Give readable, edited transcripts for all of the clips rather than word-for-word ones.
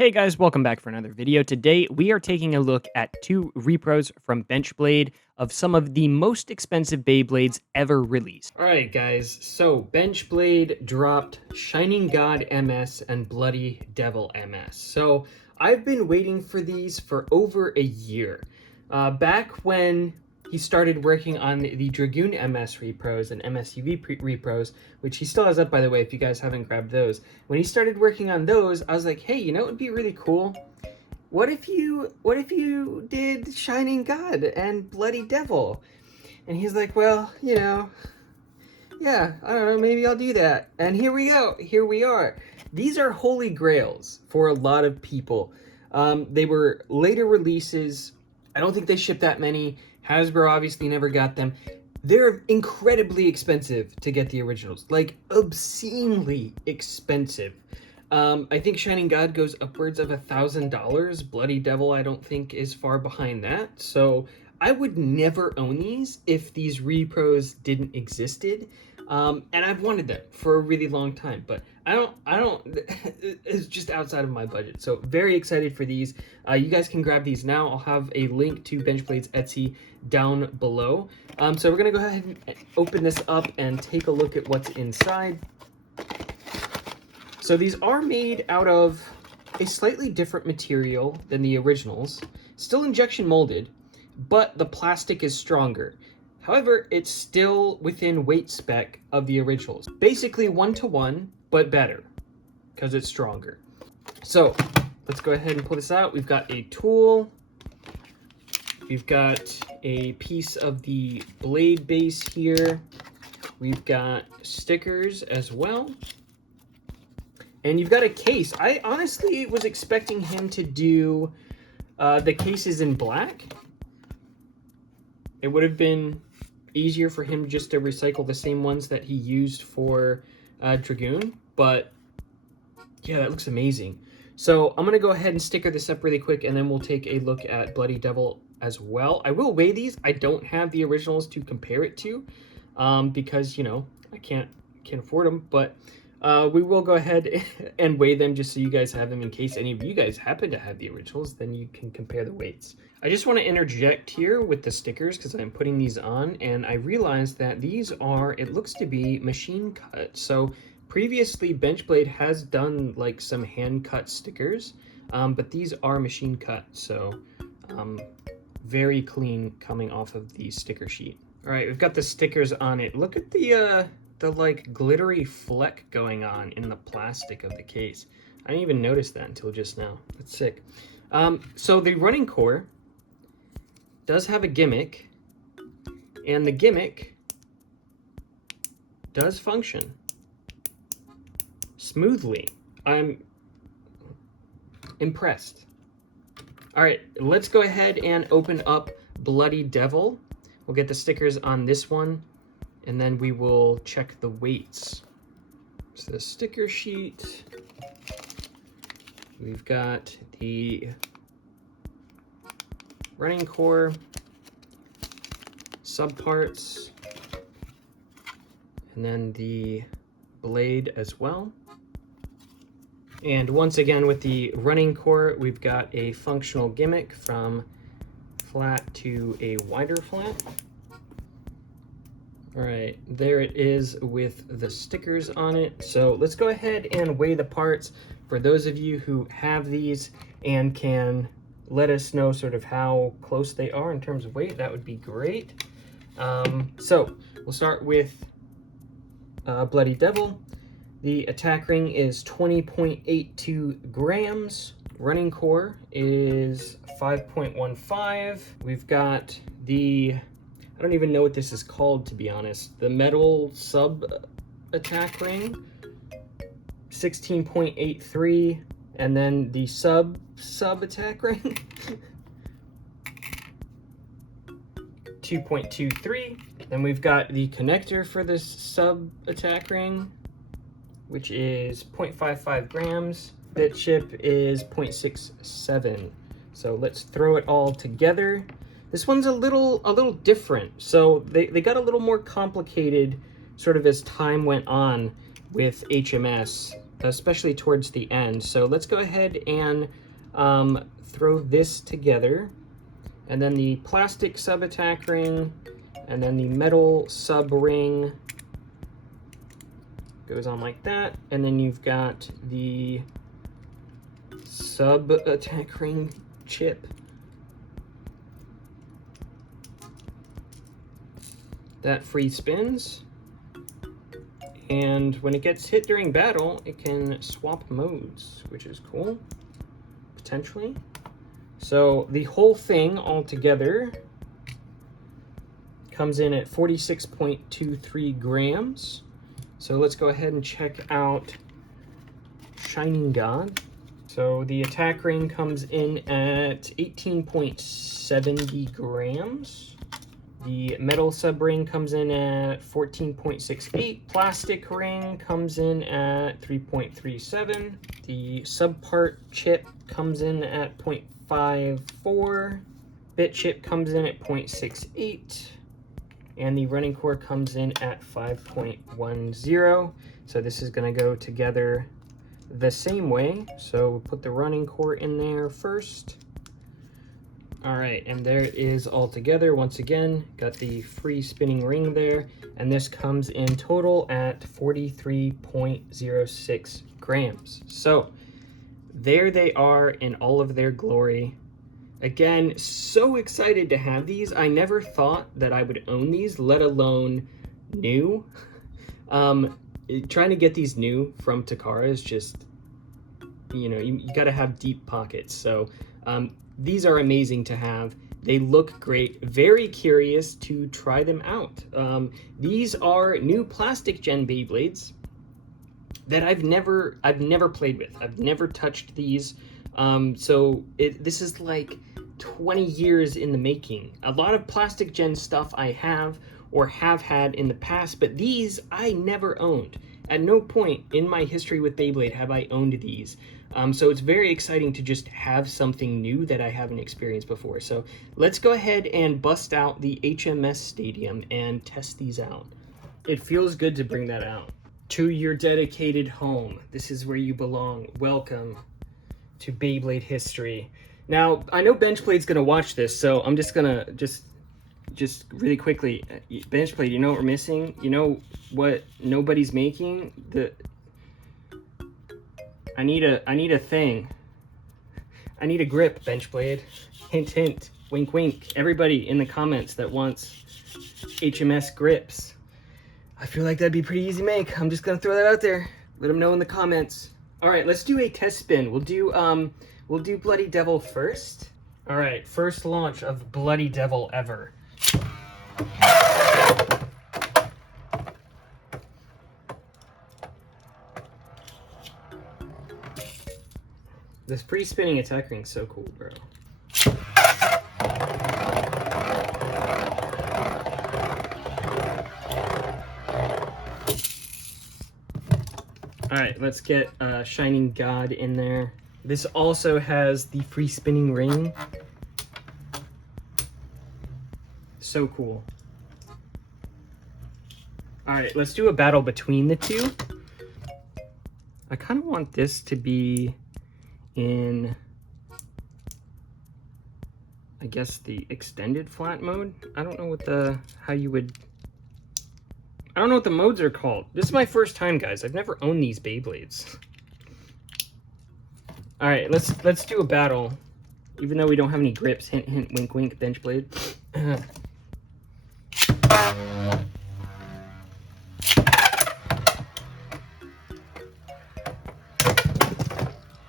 Hey guys, welcome back for another video. Today we are taking a look at two repros from Benchblade of some of the most expensive Beyblades ever released. Alright guys, so Benchblade dropped Shining God MS and Bloody Devil MS. So I've been waiting for these for over a year. Back when he started working on the Dragoon MS repros and MSUV repros, which he still has up, by the way, if you guys haven't grabbed those. When he started working on those, I was like, hey, you know, it would be really cool. What if you did Shining God and Bloody Devil? And he's like, well, you know, yeah, I don't know, maybe I'll do that. And here we go, here we are. These are holy grails for a lot of people. They were later releases. I don't think they shipped that many. Hasbro obviously never got them. They're incredibly expensive to get the originals, like obscenely expensive. I think Shining God goes upwards of $1,000. Bloody Devil I don't think is far behind that. So I would never own these if these repros didn't existed. And I've wanted them for a really long time, but I don't, it's just outside of my budget. So very excited for these. You guys can grab these now. I'll have a link to Benchblade's Etsy down below. So we're gonna go ahead and open this up and take a look at what's inside. So these are made out of a slightly different material than the originals, still injection molded, but the plastic is stronger. However, it's still within weight spec of the originals. Basically 1-to-1, but better, because it's stronger. So, let's go ahead and pull this out. We've got a tool. We've got a piece of the blade base here. We've got stickers as well. And you've got a case. I honestly was expecting him to do the cases in black. It would have been easier for him just to recycle the same ones that he used for Dragoon, but yeah, that looks amazing. So I'm gonna go ahead and sticker this up really quick, and then we'll take a look at Bloody Devil as well. I will weigh these. I don't have the originals to compare it to because, you know, I can't afford them, but we will go ahead and weigh them just so you guys have them in case any of you guys happen to have the originals, then you can compare the weights. I just want to interject here with the stickers because I'm putting these on, and I realized that these are, it looks to be machine cut. So previously Benchblade has done like some hand cut stickers, but these are machine cut, so very clean coming off of the sticker sheet. All right, we've got the stickers on it. Look at the like glittery fleck going on in the plastic of the case. I didn't even notice that until just now. That's sick. So the running core does have a gimmick, and the gimmick does function smoothly. I'm impressed. All right, let's go ahead and open up Bloody Devil. We'll get the stickers on this one, and then we will check the weights. So the sticker sheet, we've got the running core, subparts, and then the blade as well. And once again with the running core, we've got a functional gimmick from flat to a wider flat. All right, there it is with the stickers on it. So let's go ahead and weigh the parts. For those of you who have these and can let us know sort of how close they are in terms of weight, that would be great. So we'll start with Bloody Devil. The attack ring is 20.82 grams. Running core is 5.15. We've got the, I don't even know what this is called, to be honest. The metal sub attack ring, 16.83, and then the sub attack ring, 2.23. Then we've got the connector for this sub attack ring, which is 0.55 grams. Bit chip is 0.67. So let's throw it all together. This one's a little different. So they got a little more complicated sort of as time went on with HMS especially towards the end. So let's go ahead and throw this together. And then the plastic sub-attack ring, and then the metal sub-ring goes on like that. And then you've got the sub-attack ring chip. That free spins. And when it gets hit during battle, it can swap modes, which is cool, potentially. So the whole thing altogether comes in at 46.23 grams. So let's go ahead and check out Shining God. So the attack ring comes in at 18.70 grams. The metal sub ring comes in at 14.68. Plastic ring comes in at 3.37. The sub part chip comes in at 0.54. Bit chip comes in at 0.68. And the running core comes in at 5.10. So this is going to go together the same way. So we'll put the running core in there first. All right, and there it is all together. Once again, got the free spinning ring there, and this comes in total at 43.06 grams. So there they are in all of their glory. Again, so excited to have these. I never thought that I would own these, let alone new. Trying to get these new from Takara is just, you know, you got to have deep pockets. So these are amazing to have. They look great. Very curious to try them out. These are new plastic gen Beyblades that I've never played with. I've never touched these. So this is like 20 years in the making. A lot of plastic gen stuff I have or have had in the past, but these I never owned. At no point in my history with Beyblade have I owned these. So it's very exciting to just have something new that I haven't experienced before. So let's go ahead and bust out the HMS Stadium and test these out. It feels good to bring that out. To your dedicated home. This is where you belong. Welcome to Beyblade history. Now, I know Benchblade's gonna watch this, so I'm just gonna just really quickly, Benchblade, you know what we're missing? You know what nobody's making? I need a thing. I need a grip, Benchblade. Hint, hint, wink, wink. Everybody in the comments that wants HMS grips. I feel like that'd be pretty easy to make. I'm just gonna throw that out there. Let them know in the comments. All right, let's do a test spin. We'll do Bloody Devil first. All right, first launch of Bloody Devil ever. This pre-spinning attack ring's so cool, bro. All right, let's get Shining God in there. This also has the free spinning ring. So cool. All right, let's do a battle between the two. I kind of want this to be in, I guess, the extended flat mode. I don't know what the modes are called. This is my first time, guys. I've never owned these Beyblades. All right, let's do a battle, even though we don't have any grips. Hint, hint, wink, wink, Benchblade.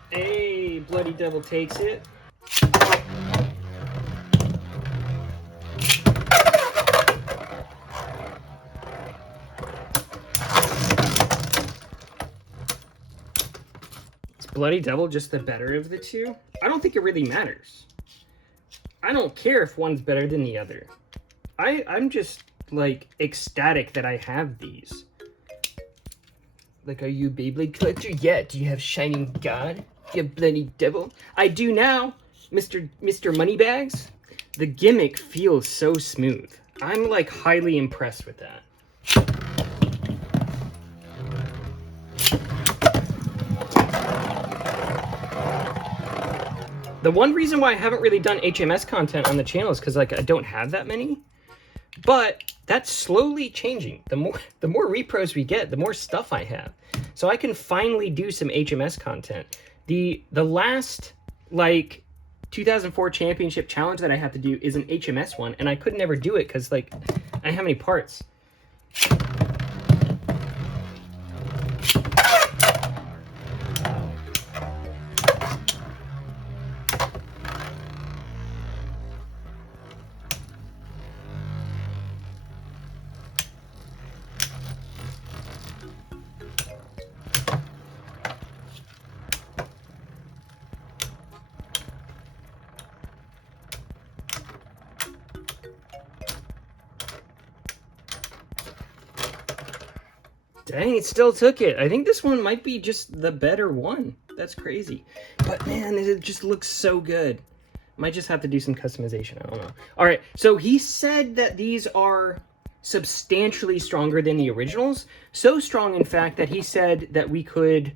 Hey, Bloody Devil takes it. Is Bloody Devil just the better of the two? I don't think it really matters. I don't care if one's better than the other. I'm just, like, ecstatic that I have these. Like, are you a Beyblade collector? Yeah. Do you have Shining God? You Bloody Devil? I do now, Mr. Moneybags. The gimmick feels so smooth. I'm, like, highly impressed with that. The one reason why I haven't really done HMS content on the channel is because like I don't have that many. But that's slowly changing. The more repros we get, the more stuff I have. So I can finally do some HMS content. The last like 2004 championship challenge that I have to do is an HMS one, and I could never do it because like I don't have any parts. Dang, it still took it. I think this one might be just the better one. That's crazy. But man, it just looks so good. Might just have to do some customization. I don't know. All right, so he said that these are substantially stronger than the originals. So strong, in fact, that he said that we could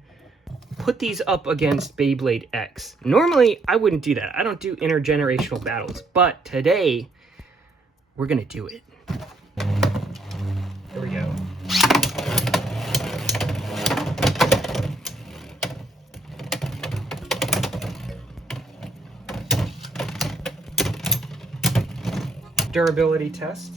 put these up against Beyblade X. Normally, I wouldn't do that. I don't do intergenerational battles. But today, we're going to do it. Here we go. Durability test.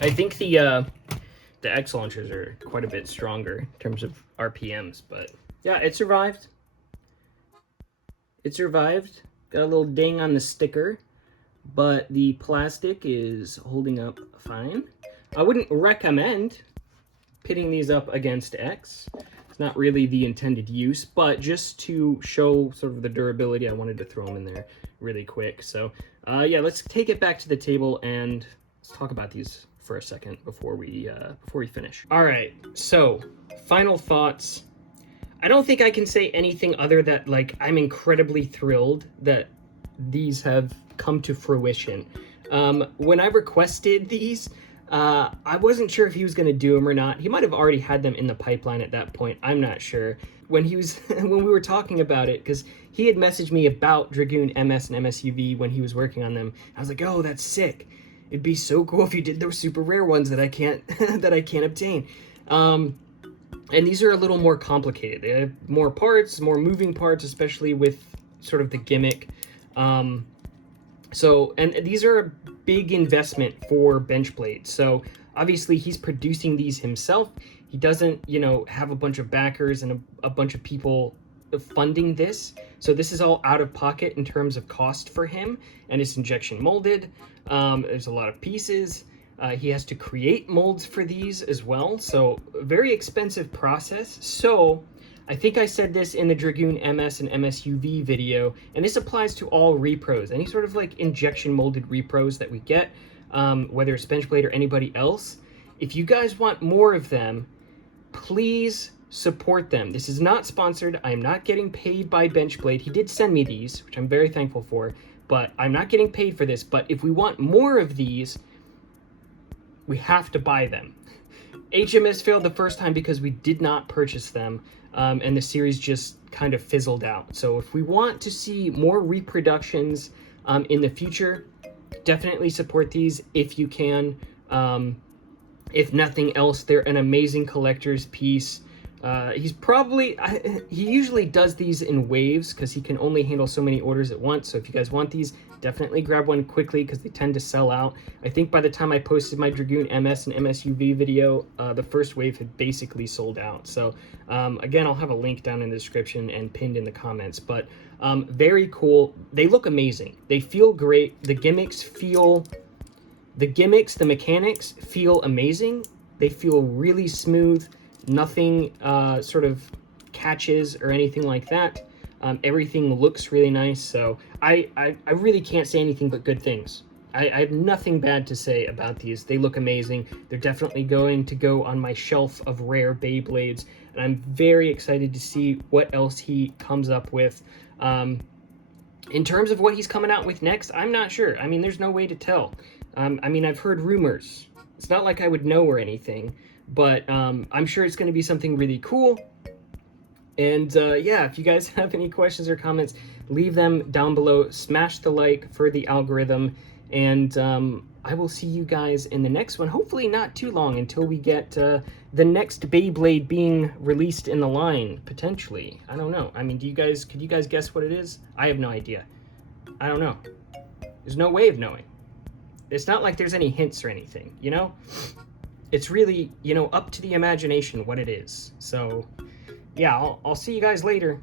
I think the X launchers are quite a bit stronger in terms of RPMs, but yeah, it survived. It survived. Got a little ding on the sticker, but the plastic is holding up fine. I wouldn't recommend pitting these up against X. It's not really the intended use, but just to show sort of the durability, I wanted to throw them in there really quick. So yeah, let's take it back to the table and let's talk about these for a second before we finish. All right, so final thoughts. I don't think I can say anything other that like I'm incredibly thrilled that these have come to fruition. When I requested these, I wasn't sure if he was going to do them or not. He might have already had them in the pipeline at that point. I'm not sure. When he was when we were talking about it, because he had messaged me about Dragoon MS and MSUV when he was working on them. I was like, oh, that's sick. It'd be so cool if you did those super rare ones that I can't that I can't obtain. And these are a little more complicated. They have more parts, more moving parts, especially with sort of the gimmick. So, and these are a big investment for Benchblade. So obviously he's producing these himself. He doesn't, you know, have a bunch of backers and a bunch of people funding this. So this is all out of pocket in terms of cost for him, and it's injection molded. There's a lot of pieces. He has to create molds for these as well. So a very expensive process. So I think I said this in the Dragoon MS and MSUV video, and this applies to all repros, any sort of like injection molded repros that we get, whether it's Benchblade or anybody else. If you guys want more of them, please support them. This is not sponsored. I am not getting paid by Benchblade. He did send me these, which I'm very thankful for, but I'm not getting paid for this. But if we want more of these, we have to buy them. HMS failed the first time because we did not purchase them, and the series just kind of fizzled out. So if we want to see more reproductions in the future, definitely support these if you can. If nothing else, they're an amazing collector's piece. He's probably, he usually does these in waves because he can only handle so many orders at once. So if you guys want these, definitely grab one quickly because they tend to sell out. I think by the time I posted my Dragoon MS and MSUV video, the first wave had basically sold out. So again, I'll have a link down in the description and pinned in the comments, but very cool. They look amazing. They feel great. The gimmicks, the mechanics feel amazing. They feel really smooth. Nothing sort of catches or anything like that. Everything looks really nice, so I really can't say anything but good things. I have nothing bad to say about these. They look amazing. They're definitely going to go on my shelf of rare Beyblades, and I'm very excited to see what else he comes up with. In terms of what he's coming out with next, I'm not sure. I mean, there's no way to tell. I mean, I've heard rumors. It's not like I would know or anything, but I'm sure it's going to be something really cool. And yeah, if you guys have any questions or comments, leave them down below. Smash the like for the algorithm. And I will see you guys in the next one. Hopefully not too long until we get the next Beyblade being released in the line, potentially. I don't know. I mean, could you guys guess what it is? I have no idea. I don't know. There's no way of knowing. It's not like there's any hints or anything, you know? It's really, you know, up to the imagination what it is. So, yeah, I'll see you guys later.